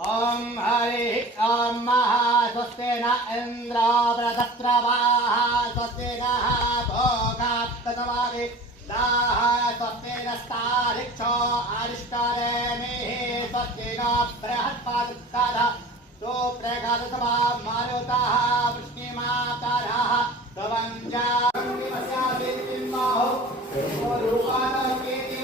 ओम हरि ओम महा स्वस्ति न इंद्र बृहस्पतिर्वाः स्वस्ति नः भोगाप्तवादि दाः स्वस्ति नस्तारिक्षो अरिष्टरेमिः स्वस्ति न बृहस्पतिर्दाः तो प्रगादसभा मारुतः वृष्णिमातरः तवञ्जामिमस्यादितिम्बाहो रूपानो केति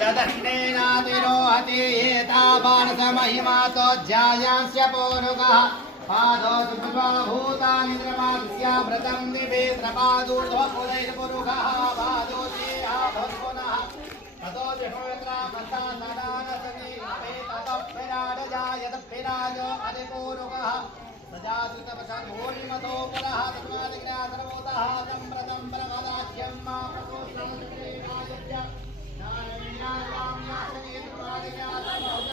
जदन्नेनातिरोहति एतावानसमहिमातो ध्यायांस्य पौरुगः पादो भूतानि द्रवास्य व्रतं दिवे द्रवादूर्ध्वपुरैर्पुरुगः पादोऽतीहा भक्पुनः ततो विष्णुमित्रामसानदानसनि ततः अधिपूरुगः सजातृतवशात् भूरिमतो पुरः तस्मादिज्ञातः